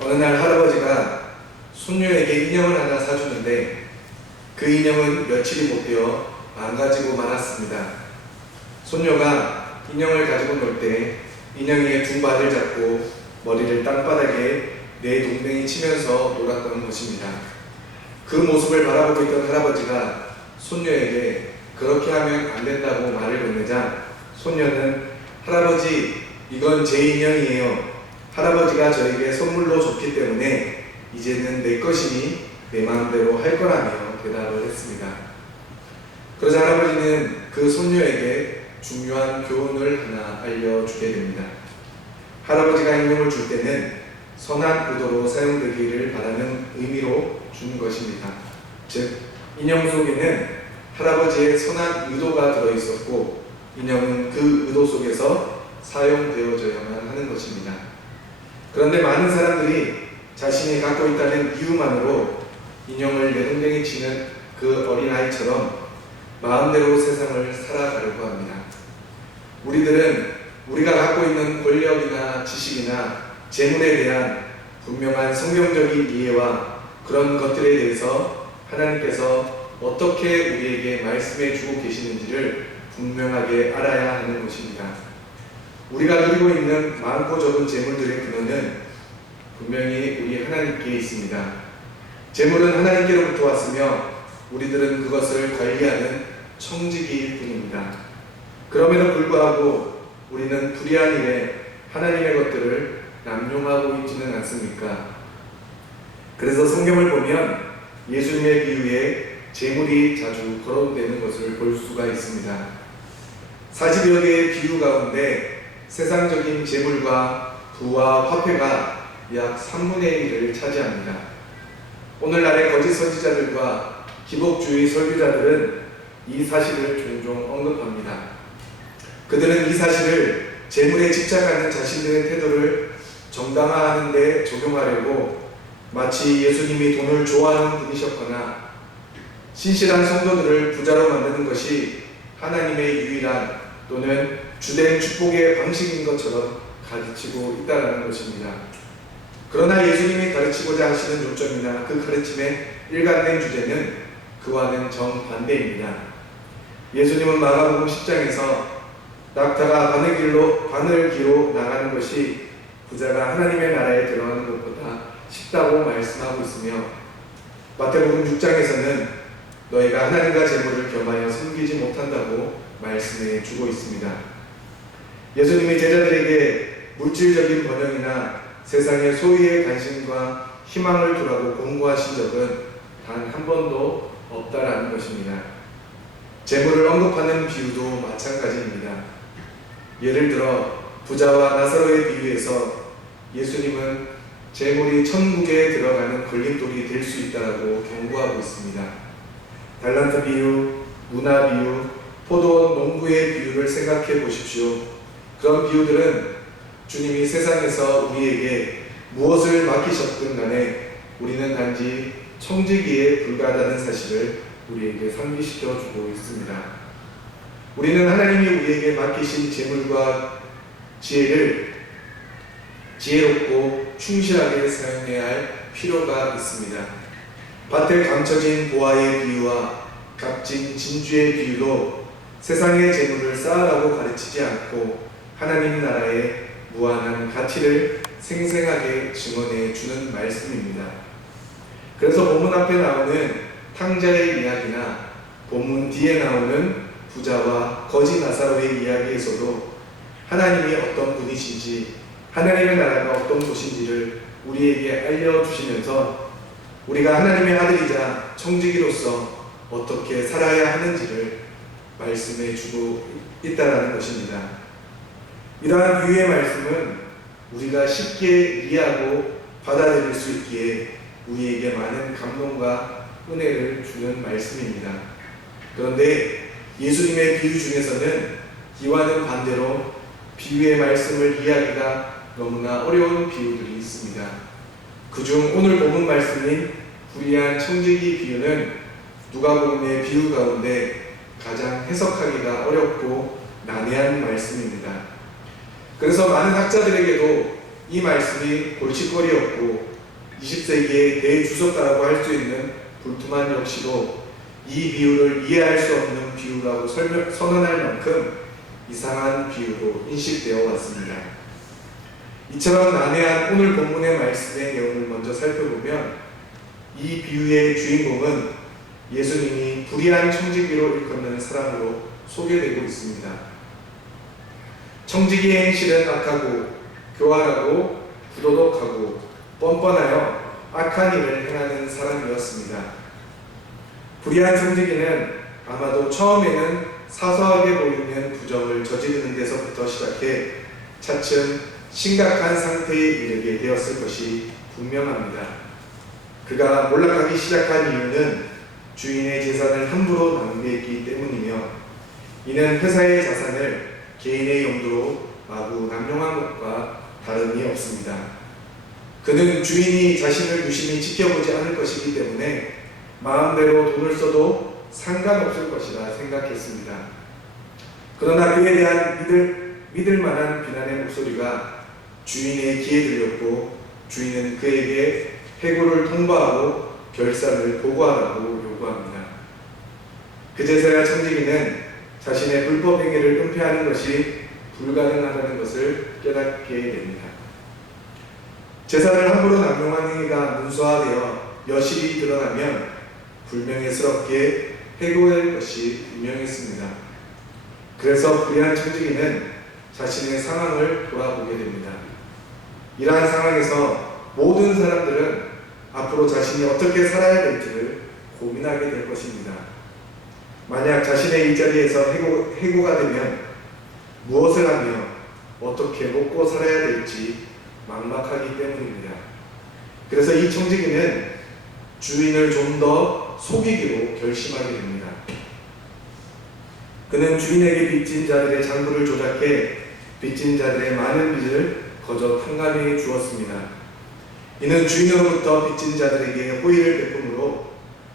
어느 날 할아버지가 손녀에게 인형을 하나 사주는데 그 인형은 며칠이 못 되어 망가지고 말았습니다. 손녀가 인형을 가지고 놀 때 인형의 두 발을 잡고 머리를 땅바닥에 내 동댕이 치면서 놀았던 것입니다. 그 모습을 바라보고 있던 할아버지가 손녀에게 그렇게 하면 안 된다고 말을 건네자 손녀는 할아버지, 이건 제 인형이에요. 할아버지가 저에게 선물로 줬기 때문에 이제는 내 것이니 내 마음대로 할 거라며 대답을 했습니다. 그러자 할아버지는 그 손녀에게 중요한 교훈을 하나 알려주게 됩니다. 할아버지가 인형을 줄 때는 선한 의도로 사용되기를 바라는 의미로 준 것입니다. 즉, 인형 속에는 할아버지의 선한 의도가 들어있었고 인형은 그 의도 속에서 사용되어져야만 하는 것입니다. 그런데 많은 사람들이 자신이 갖고 있다는 이유만으로 인형을 내동댕이 치는 그 어린아이처럼 마음대로 세상을 살아가려고 합니다. 우리들은 우리가 갖고 있는 권력이나 지식이나 재물에 대한 분명한 성경적인 이해와 그런 것들에 대해서 하나님께서 어떻게 우리에게 말씀해 주고 계시는지를 분명하게 알아야 하는 것입니다. 우리가 누리고 있는 많고 적은 재물들의 근원은 분명히 우리 하나님께 있습니다. 재물은 하나님께로부터 왔으며 우리들은 그것을 관리하는 청지기일 뿐입니다. 그럼에도 불구하고 우리는 불의한 일에 하나님의 것들을 남용하고 있지는 않습니까? 그래서 성경을 보면 예수님의 비유에 재물이 자주 거론되는 것을 볼 수가 있습니다. 40여 개의 비유 가운데 세상적인 재물과 부와 화폐가 약 3분의 1을 차지합니다. 오늘날의 거짓 선지자들과 기복주의 설교자들은 이 사실을 종종 언급합니다. 그들은 이 사실을 재물에 집착하는 자신들의 태도를 정당화하는 데 적용하려고 마치 예수님이 돈을 좋아하는 분이셨거나 신실한 성도들을 부자로 만드는 것이 하나님의 유일한 또는 주된 축복의 방식인 것처럼 가르치고 있다는 것입니다. 그러나 예수님이 가르치고자 하시는 요점이나 그 가르침의 일관된 주제는 그와는 정반대입니다. 예수님은 마가복음 10장에서 낙타가 바늘기로 나가는 것이 부자가 하나님의 나라에 들어가는 것보다 쉽다고 말씀하고 있으며 마태복음 6장에서는 너희가 하나님과 재물을 겸하여 섬기지 못한다고 말씀해 주고 있습니다. 예수님이 제자들에게 물질적인 번영이나 세상의 소유의 관심과 희망을 두라고 공고하신 적은 단 한 번도 없다라는 것입니다. 재물을 언급하는 비유도 마찬가지입니다. 예를 들어 부자와 나사로의 비유에서 예수님은 재물이 천국에 들어가는 걸림돌이 될 수 있다라고 경고하고 있습니다. 달란트 비유, 문화 비유, 포도원 농부의 비유를 생각해 보십시오. 그런 비유들은 주님이 세상에서 우리에게 무엇을 맡기셨든 간에 우리는 단지 청지기에 불과하다는 사실을 우리에게 상기시켜 주고 있습니다. 우리는 하나님이 우리에게 맡기신 재물과 지혜를 지혜롭고 충실하게 사용해야 할 필요가 있습니다. 밭에 감춰진 보화의 비유와 값진 진주의 비유도 세상의 재물을 쌓으라고 가르치지 않고 하나님 나라의 무한한 가치를 생생하게 증언해 주는 말씀입니다. 그래서 본문 앞에 나오는 탕자의 이야기나 본문 뒤에 나오는 부자와 거지 나사로의 이야기에서도 하나님이 어떤 분이신지 하나님의 나라가 어떤 곳인지를 우리에게 알려주시면서 우리가 하나님의 아들이자 청지기로서 어떻게 살아야 하는지를 말씀해 주고 있다는 것입니다. 이러한 비유의 말씀은 우리가 쉽게 이해하고 받아들일 수 있기에 우리에게 많은 감동과 은혜를 주는 말씀입니다. 그런데 예수님의 비유 중에서는 이와는 반대로 비유의 말씀을 이해하기가 너무나 어려운 비유들이 있습니다. 그중 오늘 본문 말씀인 불의한 청지기 비유는 누가복음의 비유 가운데 가장 해석하기가 어렵고 난해한 말씀입니다. 그래서 많은 학자들에게도 이 말씀이 골칫거리였고 20세기의 대주석가라고 할 수 있는 불트만 역시도 이 비유를 이해할 수 없는 비유라고 선언할 만큼 이상한 비유로 인식되어 왔습니다. 이처럼 난해한 오늘 본문의 말씀의 내용을 먼저 살펴보면 이 비유의 주인공은 예수님이 불의한 청지기로 일컫는 사람으로 소개되고 있습니다. 청지기의 행실은 악하고 교활하고 부도덕하고 뻔뻔하여 악한 일을 행하는 사람이었습니다. 불의한 청지기는 아마도 처음에는 사소하게 보이는 부정을 저지르는 데서부터 시작해 차츰 심각한 상태에 이르게 되었을 것이 분명합니다. 그가 몰락하기 시작한 이유는 주인의 재산을 함부로 낭비했기 때문이며 이는 회사의 자산을 개인의 용도로 마구 남용한 것과 다름이 없습니다. 그는 주인이 자신을 유심히 지켜보지 않을 것이기 때문에 마음대로 돈을 써도 상관없을 것이라 생각했습니다. 그러나 그에 대한 믿을 만한 비난의 목소리가 주인의 귀에 들렸고 주인은 그에게 해고를 통보하고 결산을 보고하라고 요구합니다. 그제서야 청지기는 자신의 불법 행위를 은폐하는 것이 불가능하다는 것을 깨닫게 됩니다. 재산을 함부로 남용한 행위가 문서화되어 여실히 드러나면 불명예스럽게 해고될 것이 분명했습니다. 그래서 불의한 청지기는 자신의 상황을 돌아보게 됩니다. 이러한 상황에서 모든 사람들은 앞으로 자신이 어떻게 살아야 될지를 고민하게 될 것입니다. 만약 자신의 일자리에서 해고가 되면 무엇을 하며 어떻게 먹고 살아야 될지 막막하기 때문입니다. 그래서 이 청지기는 주인을 좀 더 속이기로 결심하게 됩니다. 그는 주인에게 빚진 자들의 장부를 조작해 빚진 자들의 많은 빚을 거저 탕감해 주었습니다. 이는 주인으로부터 빚진 자들에게 호의를 베품으로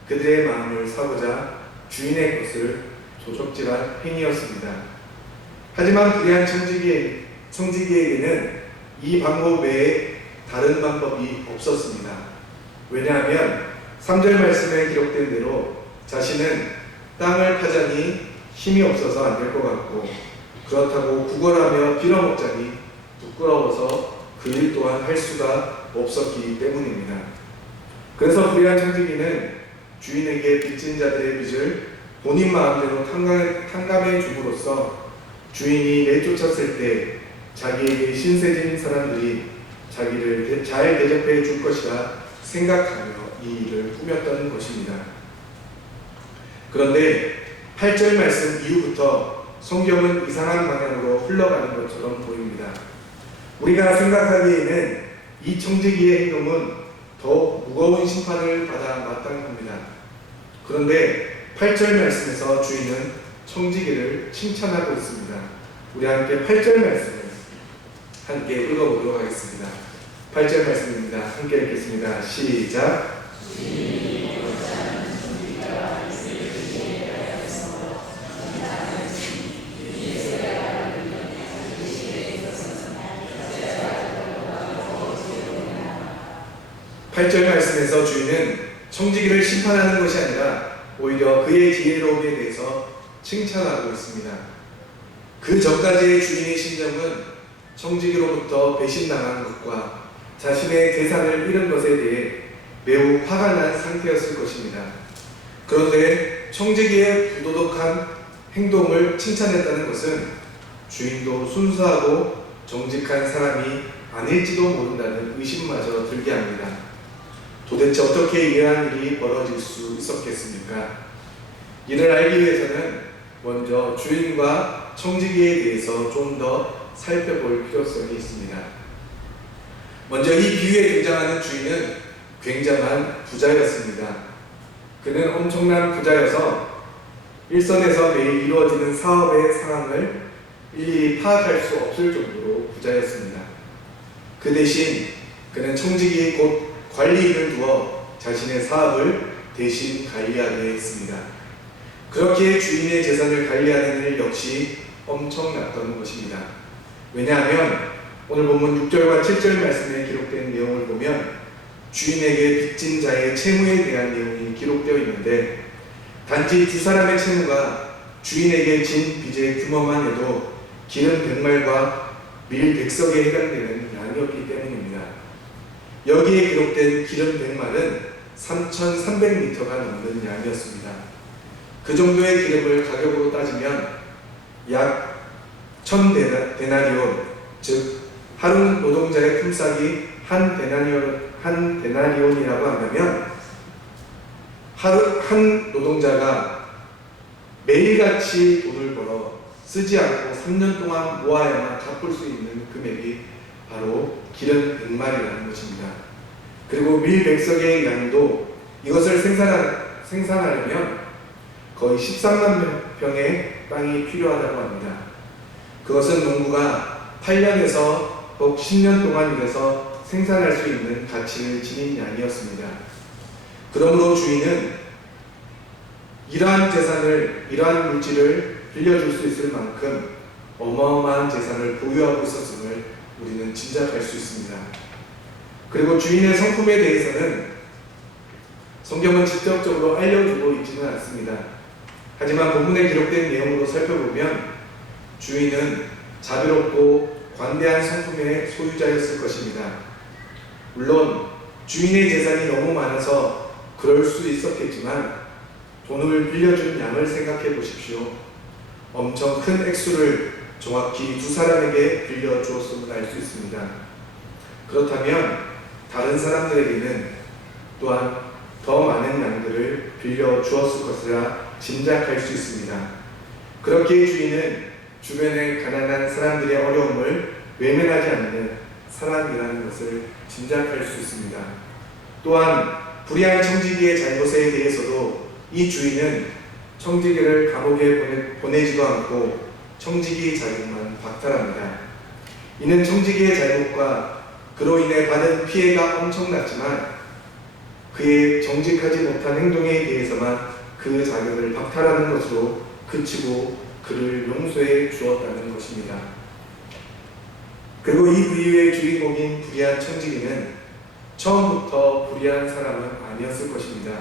그들의 마음을 사고자 주인의 것을 도적질한 행위였습니다. 하지만 불의한 청지기에게는 이 방법 외에 다른 방법이 없었습니다. 왜냐하면 3절 말씀에 기록된 대로 자신은 땅을 파자니 힘이 없어서 안 될 것 같고 그렇다고 구걸하며 빌어먹자니 부끄러워서 그 일 또한 할 수가 없었기 때문입니다. 그래서 불의한 청지기는 주인에게 빚진 자들의 빚을 본인 마음대로 탕감해 줌으로써 주인이 내쫓았을 때 자기에게 신세진 사람들이 자기를 잘 대접해 줄 것이라 생각하며 이 일을 꾸몄다는 것입니다. 그런데 8절 말씀 이후부터 성경은 이상한 방향으로 흘러가는 것처럼 보입니다. 우리가 생각하기에는 이 청지기의 행동은 더욱 무거운 심판을 받아 마땅합니다. 그런데 8절 말씀에서 주인은 청지기를 칭찬하고 있습니다. 우리 함께 8절 말씀을 함께 읽어보도록 하겠습니다. 8절 말씀입니다. 함께 읽겠습니다. 시작. 8절 말씀에서 주인은 청지기를 심판하는 것이 아니라 오히려 그의 지혜로움에 대해서 칭찬하고 있습니다. 그 전까지의 주인의 심정은 청지기로부터 배신당한 것과 자신의 재산을 잃은 것에 대해 매우 화가 난 상태였을 것입니다. 그런데 청지기의 부도덕한 행동을 칭찬했다는 것은 주인도 순수하고 정직한 사람이 아닐지도 모른다는 의심마저 들게 합니다. 도대체 어떻게 이러한 일이 벌어질 수 있었겠습니까? 이를 알기 위해서는 먼저 주인과 청지기에 대해서 좀 더 살펴볼 필요성이 있습니다. 먼저 이 비유에 등장하는 주인은 굉장한 부자였습니다. 그는 엄청난 부자여서 일선에서 매일 이루어지는 사업의 상황을 일일이 파악할 수 없을 정도로 부자였습니다. 그 대신 그는 청지기 곧 관리인을 두어 자신의 사업을 대신 관리하게 했습니다. 그렇게 주인의 재산을 관리하는 일 역시 엄청났던 것입니다. 왜냐하면 오늘 본문 6절과 7절 말씀에 기록된 내용을 보면 주인에게 빚진 자의 채무에 대한 내용이 기록되어 있는데, 단지 두 사람의 채무가 주인에게 진 빚의 규모만 해도 기름 100말과 밀 100석에 해당되는 양이었기 때문입니다. 여기에 기록된 기름 100말은 3,300리터가 넘는 양이었습니다. 그 정도의 기름을 가격으로 따지면 약 1,000데나리온, 즉 하루 노동자의 품삯이 한 데나리온이라고 한다면, 하루 한 노동자가 매일같이 돈을 벌어 쓰지 않고 3년 동안 모아야만 갚을 수 있는 금액이 바로 기름 100말이라는 것입니다. 그리고 밀 100석의 양도 이것을 생산하려면 거의 13만 평의 땅이 필요하다고 합니다. 그것은 농부가 8년에서 꼭 10년 동안 일해서 생산할 수 있는 가치를 지닌 양이었습니다. 그러므로 주인은 이러한 물질을 빌려줄 수 있을 만큼 어마어마한 재산을 보유하고 있었음을 우리는 짐작할 수 있습니다. 그리고 주인의 성품에 대해서는 성경은 직접적으로 알려주고 있지는 않습니다. 하지만 본문에 기록된 내용으로 살펴보면 주인은 자비롭고 관대한 성품의 소유자였을 것입니다. 물론 주인의 재산이 너무 많아서 그럴 수 있었겠지만, 돈을 빌려준 양을 생각해 보십시오. 엄청 큰 액수를 정확히 두 사람에게 빌려주었음을 알 수 있습니다. 그렇다면 다른 사람들에게는 또한 더 많은 양들을 빌려주었을 것이라 짐작할 수 있습니다. 그렇기에 주인은 주변의 가난한 사람들의 어려움을 외면하지 않는 사람이라는 것을 짐작할 수 있습니다. 또한 불의한 청지기의 잘못에 대해서도 이 주인은 청지기를 감옥에 보내지도 않고 청지기 자격만 박탈합니다. 이는 청지기의 잘못과 그로 인해 받은 피해가 엄청났지만 그의 정직하지 못한 행동에 대해서만 그 자격을 박탈하는 것으로 그치고 그를 용서해 주었다는 것입니다. 그리고 이 부류의 주인공인 불의한 청지기는 처음부터 불의한 사람은 아니었을 것입니다.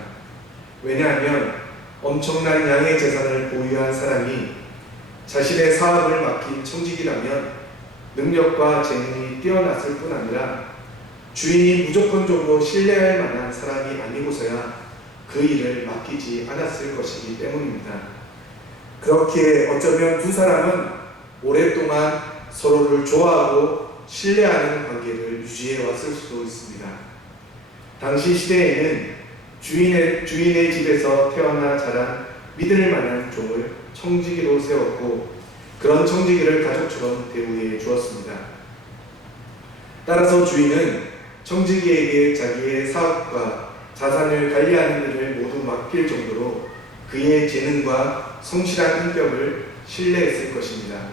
왜냐하면 엄청난 양의 재산을 보유한 사람이 자신의 사업을 맡긴 청지기라면 능력과 재능이 뛰어났을 뿐 아니라 주인이 무조건적으로 신뢰할 만한 사람이 아니고서야 그 일을 맡기지 않았을 것이기 때문입니다. 그렇기에 어쩌면 두 사람은 오랫동안 서로를 좋아하고 신뢰하는 관계를 유지해 왔을 수도 있습니다. 당시 시대에는 주인의 집에서 태어나 자란 믿을 만한 종을 청지기로 세웠고 그런 청지기를 가족처럼 대우해 주었습니다. 따라서 주인은 청지기에게 자기의 사업과 자산을 관리하는 일을 모두 맡길 정도로 그의 재능과 성실한 인격을 신뢰했을 것입니다.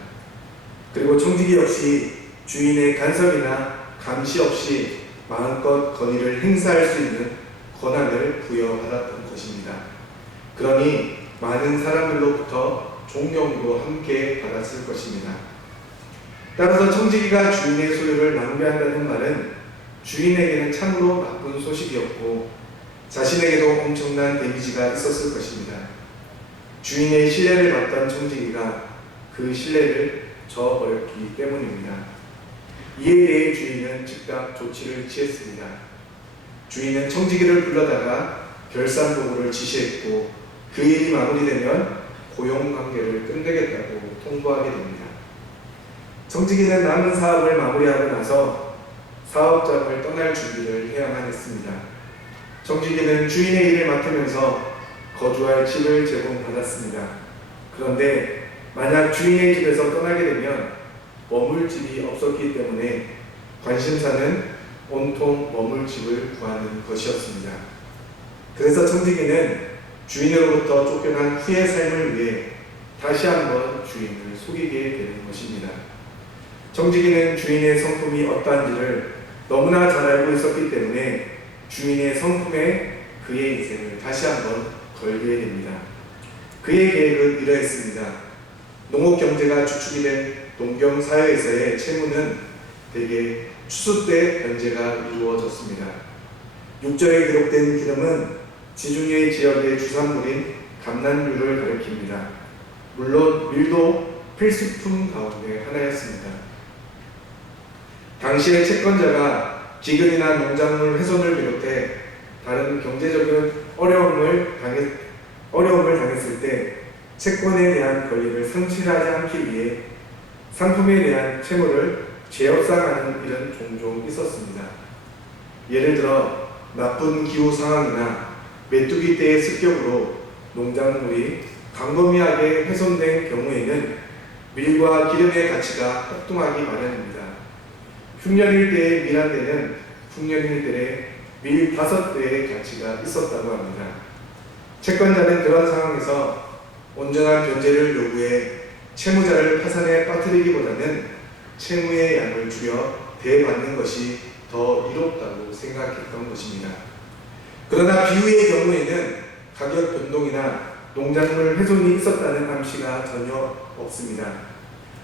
그리고 청지기 역시 주인의 간섭이나 감시 없이 마음껏 권위를 행사할 수 있는 권한을 부여받았던 것입니다. 그러니 많은 사람들로부터 존경도 함께 받았을 것입니다. 따라서 청지기가 주인의 소유를 낭비한다는 말은 주인에게는 참으로 나쁜 소식이었고 자신에게도 엄청난 데미지가 있었을 것입니다. 주인의 신뢰를 받던 청지기가 그 신뢰를 저버렸기 때문입니다. 이에 대해 주인은 즉각 조치를 취했습니다. 주인은 청지기를 불러다가 결산도구를 지시했고 그 일이 마무리되면 고용관계를 끝내겠다고 통보하게 됩니다. 청지기는 남은 사업을 마무리하고 나서 사업장을 떠날 준비를 해야만 했습니다. 청지기는 주인의 일을 맡으면서 거주할 집을 제공받았습니다. 그런데 만약 주인의 집에서 떠나게 되면 머물 집이 없었기 때문에 관심사는 온통 머물 집을 구하는 것이었습니다. 그래서 청지기는 주인으로부터 쫓겨난 후의 삶을 위해 다시 한번 주인을 속이게 되는 것입니다. 청지기는 주인의 성품이 어떠한지를 너무나 잘 알고 있었기 때문에 주인의 성품에 그의 인생을 다시 한번 걸게 됩니다. 그의 계획은 이러했습니다. 농업 경제가 주축이 된 농경 사회에서의 채무는 대개 추수 때 변제가 이루어졌습니다. 6절에 기록된 기름은 지중해 지역의 주산물인 감난류를 가리킵니다. 물론 밀도 필수품 가운데 하나였습니다. 당시의 채권자가 기근이나 농작물 훼손을 비롯해 다른 경제적인 어려움을 당했을 때 채권에 대한 권리를 상실하지 않기 위해 상품에 대한 채무를 재협상하는 일은 종종 있었습니다. 예를 들어 나쁜 기후 상황이나 메뚜기 때의 습격으로 농작물이 광범위하게 훼손된 경우에는 밀과 기름의 가치가 폭등하기 마련입니다. 흉년일 때의 밀 한 대는 풍년일 때의 밀 5배의 가치가 있었다고 합니다. 채권자는 그런 상황에서 온전한 변제를 요구해 채무자를 파산에 빠뜨리기보다는 채무의 양을 줄여 대받는 것이 더 이롭다고 생각했던 것입니다. 그러나 비유의 경우에는 가격 변동이나 농작물 훼손이 있었다는 암시가 전혀 없습니다.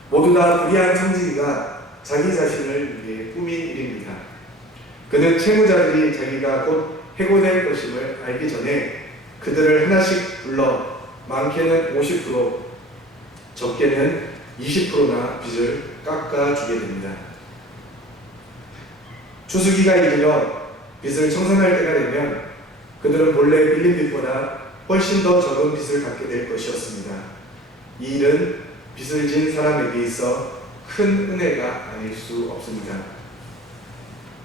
모두 다 불의한 청지기가 자기 자신을 위해 꾸민 일입니다. 그는 채무자들이 자기가 곧 해고될 것임을 알기 전에 그들을 하나씩 불러 많게는 50%, 적게는 20%나 빚을 깎아주게 됩니다. 추수기가 이르려 빚을 청산할 때가 되면 그들은 본래 빌린 빚보다 훨씬 더 적은 빚을 갖게 될 것이었습니다. 이 일은 빚을 진 사람에게 있어 큰 은혜가 아닐 수 없습니다.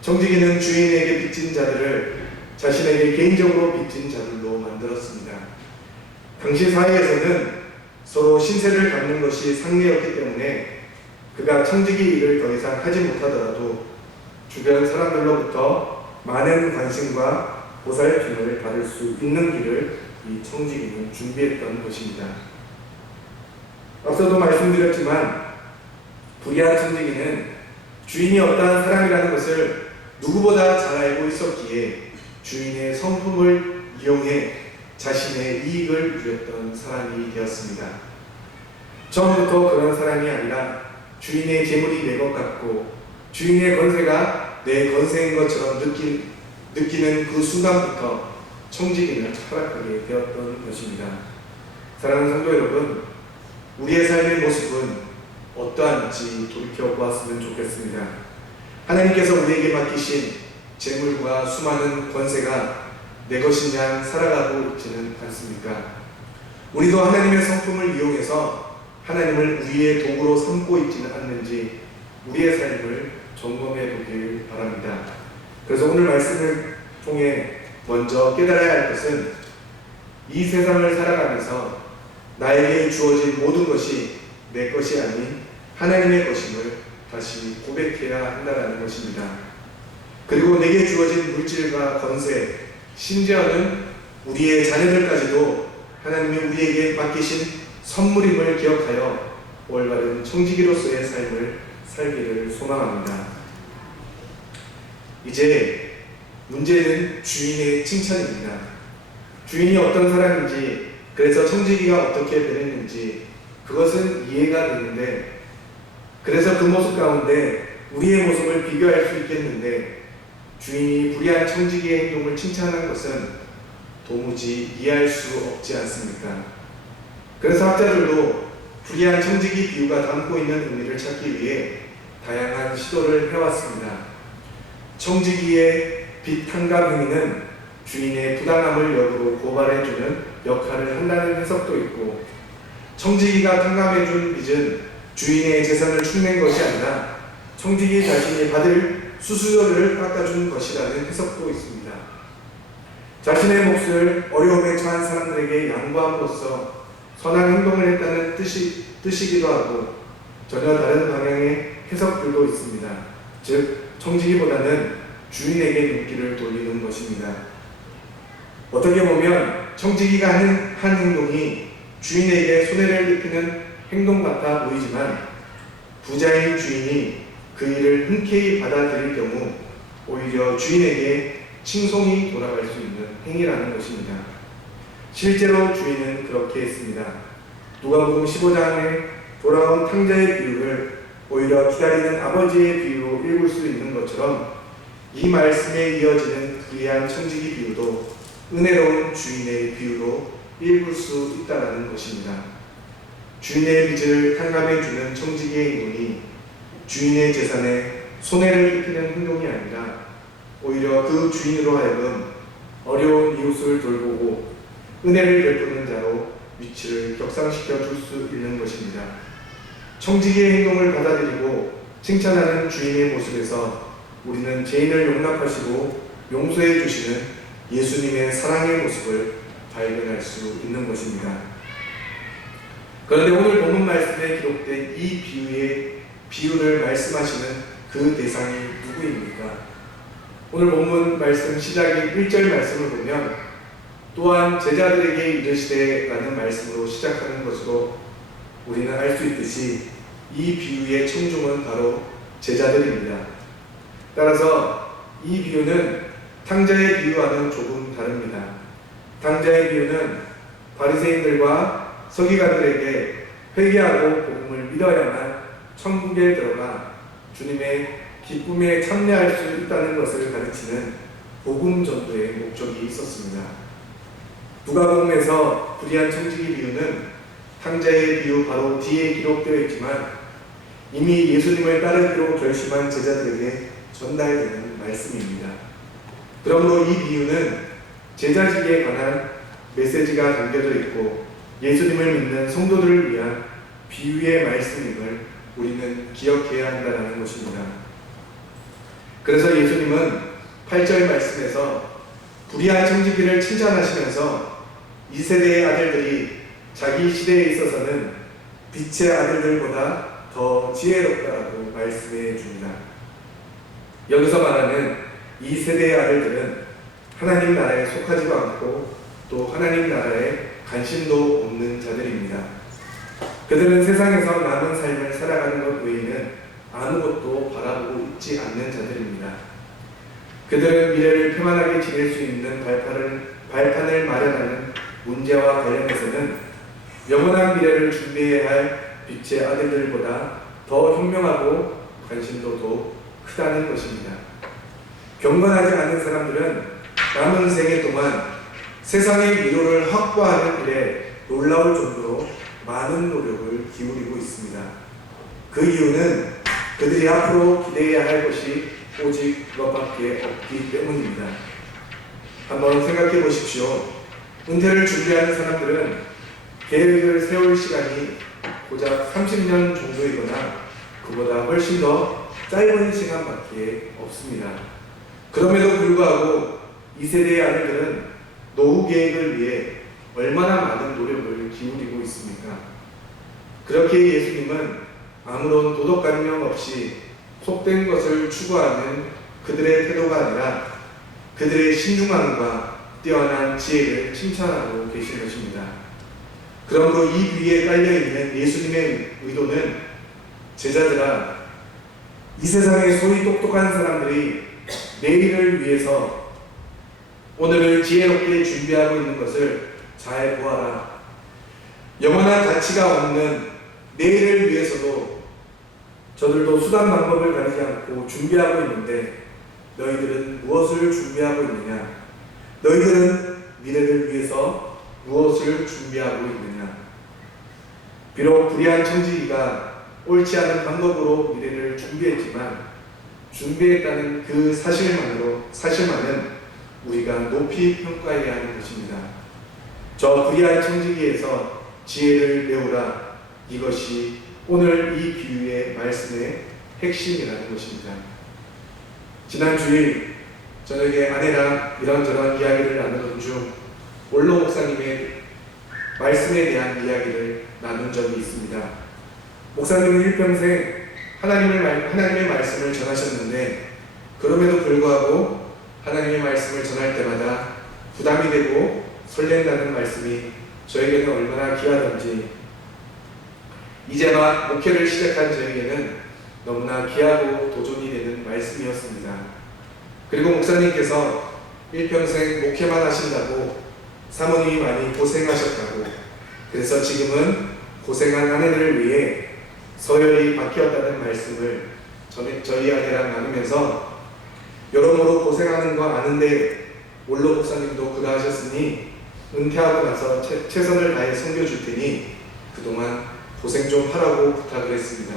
청지기는 주인에게 빚진 자들을 자신에게 개인적으로 빚진 자들로 만들었습니다. 당시 사회에서는 서로 신세를 갚는 것이 상례였기 때문에 그가 청지기 일을 더 이상 하지 못하더라도 주변 사람들로부터 많은 관심과 보살핌을 받을 수 있는 길을 이 청지기는 준비했던 것입니다. 앞서도 말씀드렸지만 불의한 청지기는 주인이 어떠한 사람이라는 것을 누구보다 잘 알고 있었기에 주인의 성품을 이용해 자신의 이익을 누렸던 사람이 되었습니다. 처음부터 그런 사람이 아니라 주인의 재물이 내 것 같고 주인의 권세가 내 권세인 것처럼 느끼는 그 순간부터 청지기는 타락하게 되었던 것입니다. 사랑하는 성도 여러분, 우리의 삶의 모습은 어떠한지 돌이켜보았으면 좋겠습니다. 하나님께서 우리에게 맡기신 재물과 수많은 권세가 내 것인 양 살아가고 있지는 않습니까? 우리도 하나님의 성품을 이용해서 하나님을 우리의 도구로 삼고 있지는 않는지 우리의 삶을 점검해 보길 바랍니다. 그래서 오늘 말씀을 통해 먼저 깨달아야 할 것은 이 세상을 살아가면서 나에게 주어진 모든 것이 내 것이 아닌 하나님의 것임을 다시 고백해야 한다는 것입니다. 그리고 내게 주어진 물질과 권세, 심지어는 우리의 자녀들까지도 하나님이 우리에게 맡기신 선물임을 기억하여 올바른 청지기로서의 삶을 살기를 소망합니다. 이제 문제는 주인의 칭찬입니다. 주인이 어떤 사람인지, 그래서 청지기가 어떻게 변했는지 그것은 이해가 되는데, 그래서 그 모습 가운데 우리의 모습을 비교할 수 있겠는데 주인이 불의한 청지기의 행동을 칭찬한 것은 도무지 이해할 수 없지 않습니까? 그래서 학자들도 불의한 청지기 비유가 담고 있는 의미를 찾기 위해 다양한 시도를 해왔습니다. 청지기의 빚 탕감 행위는 주인의 부당함을 역으로 고발해주는 역할을 한다는 해석도 있고, 청지기가 탕감해준 빚은 주인의 재산을 축낸 것이 아니라 청지기 자신이 받을 수수료를 깎아준 것이라는 해석도 있습니다. 자신의 몫을 어려움에 처한 사람들에게 양보함으로써 선한 행동을 했다는 뜻이기도 하고, 전혀 다른 방향의 해석들도 있습니다. 즉, 청지기보다는 주인에게 눈길을 돌리는 것입니다. 어떻게 보면 청지기가 하는 한 행동이 주인에게 손해를 입히는 행동 같아 보이지만, 부자인 주인이 그 일을 흔쾌히 받아들일 경우 오히려 주인에게 칭송이 돌아갈 수 있는 행위라는 것입니다. 실제로 주인은 그렇게 했습니다. 누가복음 15장에 돌아온 탕자의 비유를 오히려 기다리는 아버지의 비유로 읽을 수 있는 것처럼 이 말씀에 이어지는 귀한 청지기 비유도 은혜로운 주인의 비유로 읽을 수 있다는 것입니다. 주인의 빚을 탕감해주는 청지기의 행동이 주인의 재산에 손해를 입히는 행동이 아니라 오히려 그 주인으로 하여금 어려운 이웃을 돌보고 은혜를 베푸는 자로 위치를 격상시켜 줄 수 있는 것입니다. 청지기의 행동을 받아들이고 칭찬하는 주인의 모습에서 우리는 죄인을 용납하시고 용서해 주시는 예수님의 사랑의 모습을 발견할 수 있는 것입니다. 그런데 오늘 본문 말씀에 기록된 이 비유를 말씀하시는 그 대상이 누구입니까? 오늘 본문 말씀 시작인 1절 말씀을 보면 또한 제자들에게 이르시되 라는 말씀으로 시작하는 것으로 우리는 알 수 있듯이 이 비유의 청중은 바로 제자들입니다. 따라서 이 비유는 탕자의 비유와는 조금 다릅니다. 탕자의 비유는 바리새인들과 서기관들에게 회개하고 복음을 믿어야만 천국에 들어가 주님의 기쁨에 참여할 수 있다는 것을 가르치는 복음 전도의 목적이 있었습니다. 누가복음에서 불의한 청지기 비유는 탕자의 비유 바로 뒤에 기록되어 있지만 이미 예수님을 따르기로 결심한 제자들에게 전달되는 말씀입니다. 그러므로 이 비유는 제자직에 관한 메시지가 담겨져 있고 예수님을 믿는 성도들을 위한 비유의 말씀임을 우리는 기억해야 한다는 것입니다. 그래서 예수님은 8절 말씀에서 불의한 청지기를 칭찬하시면서 이 세대의 아들들이 자기 시대에 있어서는 빛의 아들들보다 더 지혜롭다라고 말씀해 줍니다. 여기서 말하는 이 세대의 아들들은 하나님 나라에 속하지도 않고 또 하나님 나라에 관심도 없는 자들입니다. 그들은 세상에서 남은 삶을 살아가는 것 외에는 아무것도 바라보고 있지 않는 자들입니다. 그들은 미래를 평안하게 지낼 수 있는 발판을 마련하는 문제와 관련해서는 영원한 미래를 준비해야 할 빛의 아들들보다 더 현명하고 관심도도 크다는 것입니다. 경건하지 않은 사람들은 남은 생애 동안 세상의 위로를 확보하는 일에 놀라울 정도로 많은 노력을 기울이고 있습니다. 그 이유는 그들이 앞으로 기대해야 할 것이 오직 그것밖에 없기 때문입니다. 한번 생각해 보십시오. 은퇴를 준비하는 사람들은 계획을 세울 시간이 고작 30년 정도이거나 그보다 훨씬 더 짧은 시간밖에 없습니다. 그럼에도 불구하고 이 세대의 아들들은 노후 계획을 위해 얼마나 많은 노력을 기울이고 있습니까? 그렇게 예수님은 아무런 도덕 감명 없이 속된 것을 추구하는 그들의 태도가 아니라 그들의 신중함과 뛰어난 지혜를 칭찬하고 계신 것입니다. 그러므로 이 비유에 깔려있는 예수님의 의도는 제자들아, 이 세상의 소위 똑똑한 사람들이 내일을 위해서 오늘을 지혜롭게 준비하고 있는 것을 잘 보아라. 영원한 가치가 없는 내일을 위해서도 저들도 수단 방법을 가리지 않고 준비하고 있는데 너희들은 무엇을 준비하고 있느냐? 너희들은 미래를 위해서 무엇을 준비하고 있느냐? 비록 불의한 청지기가 옳지 않은 방법으로 미래를 준비했지만 준비했다는 그 사실만은 우리가 높이 평가해야 하는 것입니다. 저 불의한 청지기에서 지혜를 배우라. 이것이 오늘 이 비유의 말씀의 핵심이라는 것입니다. 지난 주일 저녁에 아내랑 이런저런 이야기를 나누던 중 원로 목사님의 말씀에 대한 이야기를 나눈 적이 있습니다. 목사님은 일평생 하나님의 말씀을 전하셨는데 그럼에도 불구하고 하나님의 말씀을 전할 때마다 부담이 되고 설렌다는 말씀이 저에게는 얼마나 귀하던지 이제 막 목회를 시작한 저에게는 너무나 귀하고 도전이 되는 말씀이었습니다. 그리고 목사님께서 일평생 목회만 하신다고 사모님이 많이 고생하셨다고 그래서 지금은 고생한 아내들을 위해 서열이 바뀌었다는 말씀을 저희 아내랑 나누면서 여러모로 고생하는 거 아는데 원로 목사님도 그러하셨으니 은퇴하고 나서 최선을 다해 섬겨줄 테니 그동안 고생 좀 하라고 부탁을 했습니다.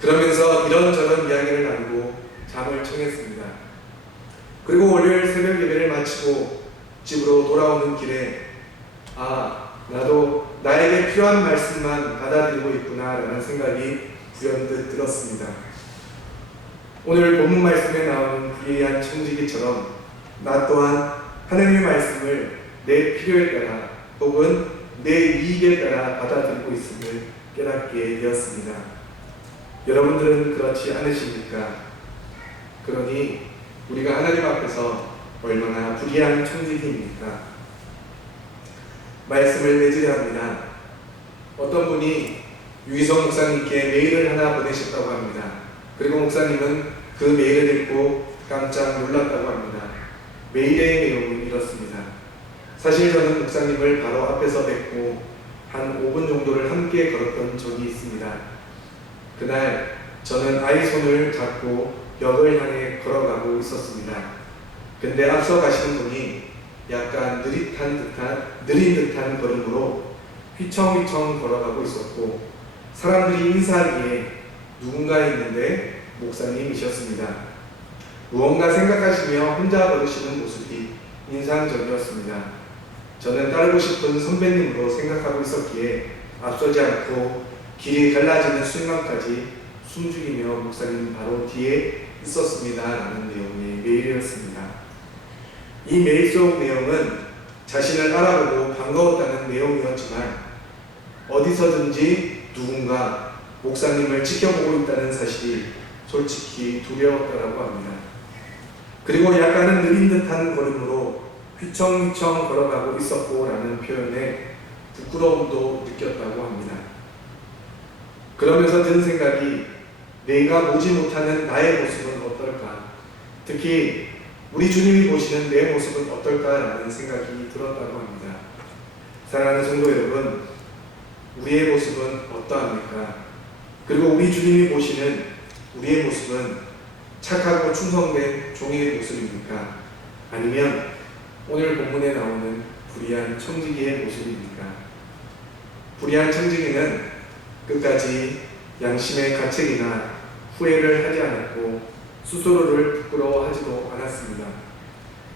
그러면서 이런저런 이야기를 나누고 잠을 청했습니다. 그리고 월요일 새벽 예배를 마치고 집으로 돌아오는 길에 나도 나에게 필요한 말씀만 받아들이고 있구나 라는 생각이 불현듯 들었습니다. 오늘 본문 말씀에 나오는 불의한 청지기처럼 나 또한 하나님의 말씀을 내 필요에 따라 혹은 내 이익에 따라 받아들이고 있음을 깨닫게 되었습니다. 여러분들은 그렇지 않으십니까? 그러니 우리가 하나님 앞에서 얼마나 불의한 청지기입니까? 말씀을 맺으려 합니다. 어떤 분이 유희성 목사님께 메일을 하나 보내셨다고 합니다. 그리고 목사님은 그 메일을 읽고 깜짝 놀랐다고 합니다. 메일의 내용은 이렇습니다. 사실 저는 목사님을 바로 앞에서 뵙고 한 5분 정도를 함께 걸었던 적이 있습니다. 그날 저는 아이 손을 잡고 역을 향해 걸어가고 있었습니다. 근데 앞서 가시는 분이 약간 느린 듯한 걸음으로 휘청휘청 걸어가고 있었고 사람들이 인사하기에 누군가 있는데 목사님이셨습니다. 무언가 생각하시며 혼자 걸으시는 모습이 인상적이었습니다. 저는 따르고 싶은 선배님으로 생각하고 있었기에 앞서지 않고 길이 갈라지는 순간까지 숨죽이며 목사님 바로 뒤에 있었습니다 라는 내용의 메일이었습니다. 이 메일 속 내용은 자신을 알아보고 반가웠다는 내용이었지만 어디서든지 누군가 목사님을 지켜보고 있다는 사실이 솔직히 두려웠다고 합니다. 그리고 약간은 느린 듯한 걸음으로 휘청휘청 걸어가고 있었고 라는 표현에 부끄러움도 느꼈다고 합니다. 그러면서 든 생각이 내가 보지 못하는 나의 모습은 어떨까? 특히 우리 주님이 보시는 내 모습은 어떨까라는 생각이 들었다고 합니다. 사랑하는 성도 여러분, 우리의 모습은 어떠합니까? 그리고 우리 주님이 보시는 우리의 모습은 착하고 충성된 종의 모습입니까? 아니면 오늘 본문에 나오는 불의한 청지기의 모습입니까? 불의한 청지기는 끝까지 양심의 가책이나 후회를 하지 않았고 스스로를 부끄러워하지도 않았습니다.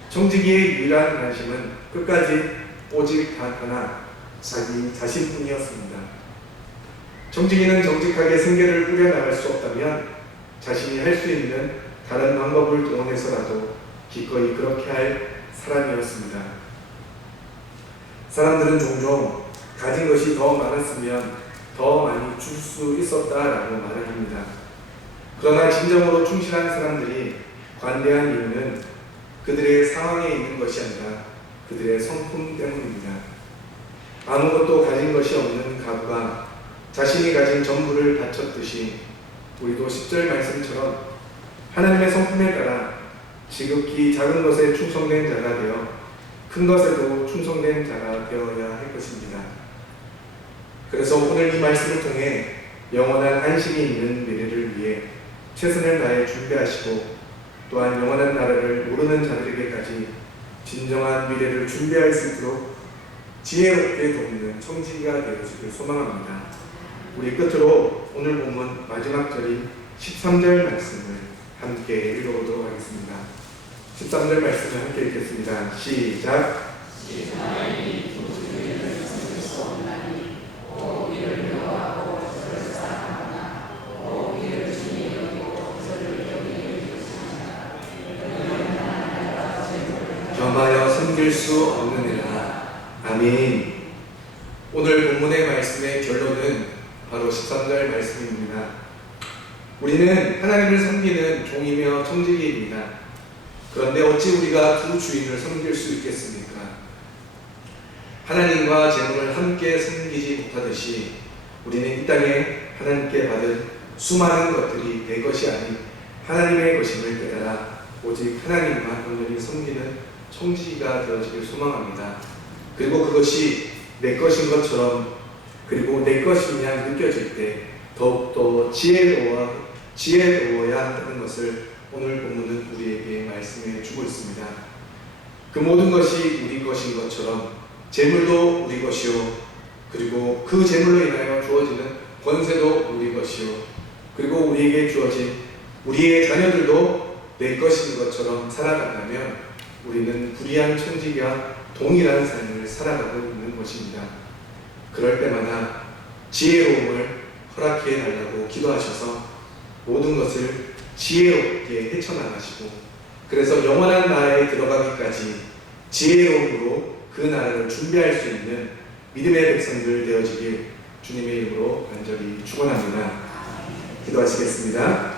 청지기의 유일한 관심은 끝까지 오직 단 하나, 자기 자신뿐이었습니다. 청지기는 정직하게 생계를 꾸려나갈 수 없다면 자신이 할 수 있는 다른 방법을 동원해서라도 기꺼이 그렇게 할 사람이었습니다. 사람들은 종종 가진 것이 더 많았으면 더 많이 줄 수 있었다라고 말을 합니다. 그러나 진정으로 충실한 사람들이 관대한 이유는 그들의 상황에 있는 것이 아니라 그들의 성품 때문입니다. 아무것도 가진 것이 없는 가부가 자신이 가진 전부를 바쳤듯이 우리도 10절 말씀처럼 하나님의 성품에 따라 지극히 작은 것에 충성된 자가 되어 큰 것에도 충성된 자가 되어야 할 것입니다. 그래서 오늘 이 말씀을 통해 영원한 안식이 있는 미래를 위해 최선을 다해 준비하시고 또한 영원한 나라를 모르는 자들에게까지 진정한 미래를 준비할 수 있도록 지혜롭게 돕는 청지기가 되어주길 소망합니다. 우리 끝으로 오늘 본문 마지막 절인 13절 말씀을 함께 읽어보도록 하겠습니다. 13절 말씀을 함께 읽겠습니다. 시작! 겸하여 섬길 수 없느니라. 아멘. 오늘 본문의 말씀의 결론은 바로 13절 말씀입니다. 우리는 하나님을 섬기는 종이며 청지기입니다. 그런데 어찌 우리가 두 주인을 섬길 수 있겠습니까? 하나님과 재물을 함께 섬기지 못하듯이 우리는 이 땅에 하나님께 받은 수많은 것들이 내 것이 아닌 하나님의 것임을 깨달아 오직 하나님만 온전히 섬기는 청지기가 되어지길 소망합니다. 그리고 그것이 내 것인 것처럼 그리고 내 것이냐 느껴질 때 더욱더 지혜로워야 하는 것을 오늘 본문은 우리에게 말씀해 주고 있습니다. 그 모든 것이 우리 것인 것처럼 재물도 우리 것이요, 그리고 그 재물로 인하여 주어지는 권세도 우리 것이요, 그리고 우리에게 주어진 우리의 자녀들도 내 것인 것처럼 살아간다면 우리는 불의한 청지기와 동일한 삶을 살아가고 있는 것입니다. 그럴 때마다 지혜로움을 허락해 달라고 기도하셔서 모든 것을 지혜롭게 헤쳐나가시고, 그래서 영원한 나라에 들어가기까지 지혜로움으로 그 나라를 준비할 수 있는 믿음의 백성들 되어지길 주님의 이름으로 간절히 축원합니다. 기도하시겠습니다.